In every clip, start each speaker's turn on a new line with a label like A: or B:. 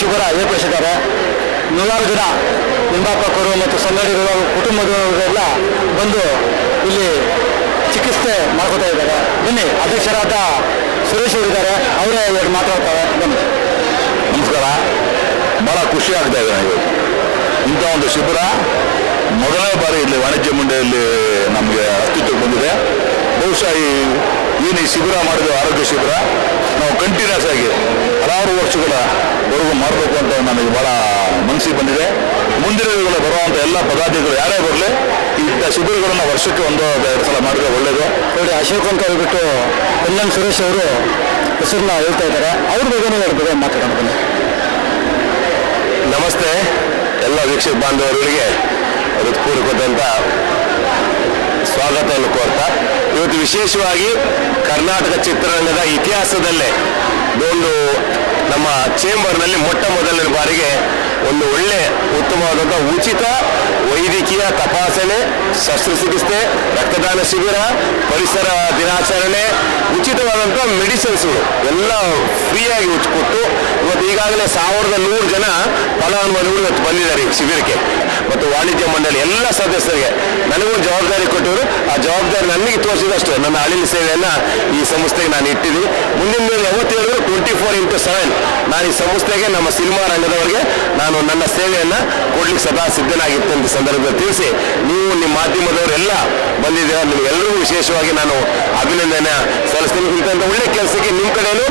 A: ಶಿಬಿರ ಏರ್ಪಡಿಸಿದ್ದಾರೆ ನೂರಾರು ಜನ ನಿಂಬಾಪಕರು ಮತ್ತು ಸನ್ನಡಿಗರು ಕುಟುಂಬದವರೆಲ್ಲ ಬಂದು ಇಲ್ಲಿ ಚಿಕಿತ್ಸೆ ಮಾಡ್ಕೋತಾ ಇದ್ದಾರೆ. ಬನ್ನಿ, ಅಧ್ಯಕ್ಷರಾದ ಸುರೇಶ್ ಅವರಿದ್ದಾರೆ ಅವರೇ ಎರಡು ಮಾತಾಡ್ತಾರೆ. ಬನ್ನಿ.
B: ನಮಸ್ಕಾರ. ಬಹಳ ಖುಷಿ ಆಗ್ತಾ ಇದೆ ನನಗೆ. ಇಂಥ ಒಂದು ಶಿಬಿರ ಮೊದಲನೇ ಬಾರಿ ಇಲ್ಲಿ ವಾಣಿಜ್ಯ ಮಂಡಳಿಯಲ್ಲಿ ನಮಗೆ ಅಸ್ತಿತ್ವಕ್ಕೆ ಬಂದಿದೆ. ಬಹುಶಃ ಈ ಏನು ಈ ಶಿಬಿರ ಮಾಡಿದ ಆರೋಗ್ಯ ಶಿಬಿರ. ನಾವು ಕಂಟಿನ್ಯೂಸ್ ಆಗಿ ಹಲವಾರು ವರ್ಷಗಳವರೆಗೂ ಮಾಡಬೇಕು ಅಂತ ನನಗೆ ಬಹಳ ಮನಸ್ಸಿಗೆ ಬಂದಿದೆ. ಮುಂದಿನ ದಿನಗಳು ಬರುವಂಥ ಎಲ್ಲ ಪದಾಧಿಕಾರಿಗಳು ಯಾರೇ ಬರಲಿ ಇಂಥ ಶಿಬಿರಗಳನ್ನು ವರ್ಷಕ್ಕೆ ಒಂದು ಎರಡು ಸಲ ಮಾಡಿದ್ರೆ ಒಳ್ಳೆಯದು
A: ನೋಡಿ ಅಶೋಕ್ ಅಂತ ಹೇಳ್ಬಿಟ್ಟು ಎನ್ ಎಂ ಸುರೇಶ್ ಅವರು ಹೆಸರನ್ನ ಹೇಳ್ತಾ ಇದ್ದಾರೆ. ಅವ್ರ ಬಗ್ಗೆನೇ ಹೇಳ್ಬೋದು ಮಾತಾಡೋಣ ಬನ್ನಿ.
B: ನಮಸ್ತೆ. ಎಲ್ಲ ವೀಕ್ಷಕ ಬಾಂಧವರಿಗೆ ಹೃತ್ಪೂರ್ವಕದಂತ ಸ್ವಾಗತವನ್ನು ಕೋರ್ತಾ. ಇವತ್ತು ವಿಶೇಷವಾಗಿ ಕರ್ನಾಟಕ ಚಿತ್ರರಂಗದ ಇತಿಹಾಸದಲ್ಲೇ ಒಂದು ನಮ್ಮ ಚೇಂಬರ್ನಲ್ಲಿ ಮೊಟ್ಟ ಮೊದಲನೇ ಬಾರಿಗೆ ಒಂದು ಒಳ್ಳೆ, ಉತ್ತಮವಾದಂಥ ಉಚಿತ ವೈದ್ಯಕೀಯ ತಪಾಸಣೆ ಶಸ್ತ್ರಚಿಕಿತ್ಸೆ ರಕ್ತದಾನ ಶಿಬಿರ, ಪರಿಸರ ದಿನಾಚರಣೆ, ಉಚಿತವಾದಂಥ ಮೆಡಿಸಿನ್ಸ್ಗಳು ಎಲ್ಲ ಫ್ರೀಯಾಗಿ ಕೊಟ್ಟು ಇವತ್ತು ಈಗಾಗಲೇ ಸಾವಿರದ ನೂರು ಜನ ಫಲಾನುಭವಿಗಳು ಇವತ್ತು ಬಂದಿದ್ದಾರೆ ಈ ಶಿಬಿರಕ್ಕೆ. ಮತ್ತು ವಾಣಿಜ್ಯ ಮಂಡಳಿ ಎಲ್ಲ ಸದಸ್ಯರಿಗೆ ನನಗೂ ಜವಾಬ್ದಾರಿ ಕೊಟ್ಟವರು. ಆ ಜವಾಬ್ದಾರಿ ನನಗೆ ತೋರಿಸಿದಷ್ಟು ನನ್ನ ಅಳಿಲು ಸೇವೆಯನ್ನು ಈ ಸಂಸ್ಥೆಗೆ ನಾನು ಇಟ್ಟಿದ್ದೀನಿ. ಮುಂದಿನ ಮೇಲೆ ಯಾವತ್ತು ಹೇಳಿದ್ರು ಟ್ವೆಂಟಿ ಫೋರ್ ಇಂಟು ಸೆವೆನ್ ನಾನು ಈ ಸಂಸ್ಥೆಗೆ ನಮ್ಮ ಸಿನಿಮಾ ರಂಗದವರಿಗೆ ನಾನು ನನ್ನ ಸೇವೆಯನ್ನು ಕೊಡ್ಲಿಕ್ಕೆ ಸದಾ ಸಿದ್ಧನಾಗಿತ್ತು ಅಂತ ಸಂದರ್ಭದಲ್ಲಿ ತಿಳಿಸಿ, ನೀವು ನಿಮ್ಮ ಮಾಧ್ಯಮದವರೆಲ್ಲ ಬಂದಿದ್ದೀರಾ? ನಿಮಗೆಲ್ಲರಿಗೂ ವಿಶೇಷವಾಗಿ ನಾನು ಅಭಿನಂದನೆ ಸಲ್ಲಿಸ್ತೀನಿ. ಇಂಥ ಒಳ್ಳೆ ಕೆಲಸಕ್ಕೆ ನಿಮ್ಮ ಕಡೆಯೂ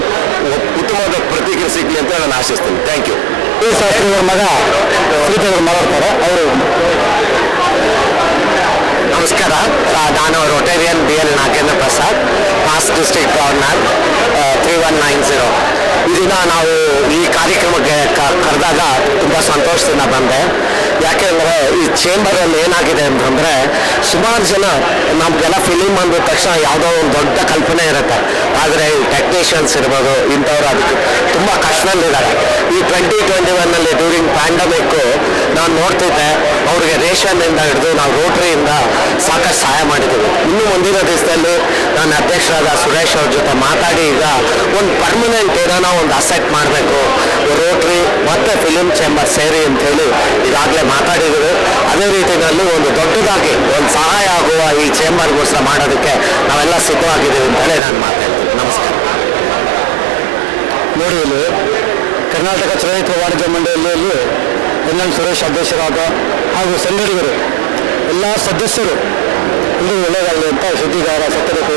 B: ಉತ್ತಮವಾದ ಪ್ರತಿಕ್ರಿಯೆ ಸಿಗಲಿ ಅಂತ ನಾನು ಆಶಿಸ್ತೀನಿ. ಥ್ಯಾಂಕ್ ಯು
A: ಮಗ ಶ್ರೀಧರ್ ಮಾತಾಡ್ತಾರೆ ಅವರು
C: ನಮಸ್ಕಾರ ಆ, ನಾನು Rotarian B L Nagendra Prasad mass corner three one nine zero ಇದನ್ನು ನಾವು ಈ ಕಾರ್ಯಕ್ರಮಕ್ಕೆ ಕರೆದಾಗ ತುಂಬ ಸಂತೋಷದಿಂದ ಬಂದೆ. ಯಾಕೆಂದರೆ ಈ ಚೇಂಬರಲ್ಲಿ ಏನಾಗಿದೆ ಅಂತಂದರೆ ಸುಮಾರು ಜನ ನಮಗೆಲ್ಲ ಫಿಲಿಮ್ ಅಂದ ತಕ್ಷಣ ಯಾವುದೋ ಒಂದು ದೊಡ್ಡ ಕಲ್ಪನೆ ಇರುತ್ತೆ. ಆದರೆ ಟೆಕ್ನಿಷಿಯನ್ಸ್ ಇರ್ಬೋದು, ಇಂಥವ್ರು ಅದಕ್ಕೆ ತುಂಬ ಕಷ್ಟದಲ್ಲಿದ್ದಾರೆ. ಈ ಟ್ವೆಂಟಿ ಟ್ವೆಂಟಿ ಒನ್ನಲ್ಲಿ ಡ್ಯೂರಿಂಗ್ ಪ್ಯಾಂಡಮಿಕ್ಕು ನಾನು ನೋಡ್ತಿದ್ದೆ, ಅವ್ರಿಗೆ ರೇಷನ್ನಿಂದ ಹಿಡಿದು ನಾವು ರೋಟ್ರಿಯಿಂದ ಸಾಕಷ್ಟು ಸಹಾಯ ಮಾಡಿದ್ದೀವಿ. ಇನ್ನು ಮುಂದಿನ ದಿವಸದಲ್ಲಿ ನಾನು ಅಧ್ಯಕ್ಷರಾದ ಸುರೇಶ್ ಅವ್ರ ಜೊತೆ ಮಾತಾಡಿ ಈಗ ಒಂದು ಪರ್ಮನೆಂಟ್ ಏನೋ ಒಂದು ಅಸೆಟ್ ಮಾಡಬೇಕು. ರೋಟ್ರಿ ಮತ್ತೆ ಫಿಲಿಮ್ ಚೇಂಬರ್ ಸೇರಿ ಅಂತ ಹೇಳಿ ಈಗಾಗಲೇ ಮಾತಾಡಿದರು. ಅದೇ ರೀತಿಯಲ್ಲಿ ಒಂದು ದೊಡ್ಡದಾಗಿ ಒಂದು ಸಹಾಯ ಆಗುವ ಈ ಚೇಂಬರ್ಗೋಸ್ಕರ ಮಾಡೋದಕ್ಕೆ ನಾವೆಲ್ಲ ಸಿದ್ಧವಾಗಿದ್ದೀವಿ ಅಂತೇಳಿ ನಾನು ಮಾತಾಡ್ತೀನಿ. ನಮಸ್ಕಾರ.
A: ನೋಡಿ ಕರ್ನಾಟಕ ಚಲನಚಿತ್ರ ವಾಣಿಜ್ಯ ಮಂಡಳಿಯಲ್ಲಿ ಎನ್ ಸುರೇಶ್ ಅಧ್ಯಕ್ಷರಾದ ಹಾಗೂ ಸಂಘಟಕರು ಎಲ್ಲ ಸದಸ್ಯರು ಇಲ್ಲಿ ಒಳ್ಳೆಯದಾಗಲಿ ಅಂತ ಸುದ್ದಿಗಾರ ಸತ್ಯದ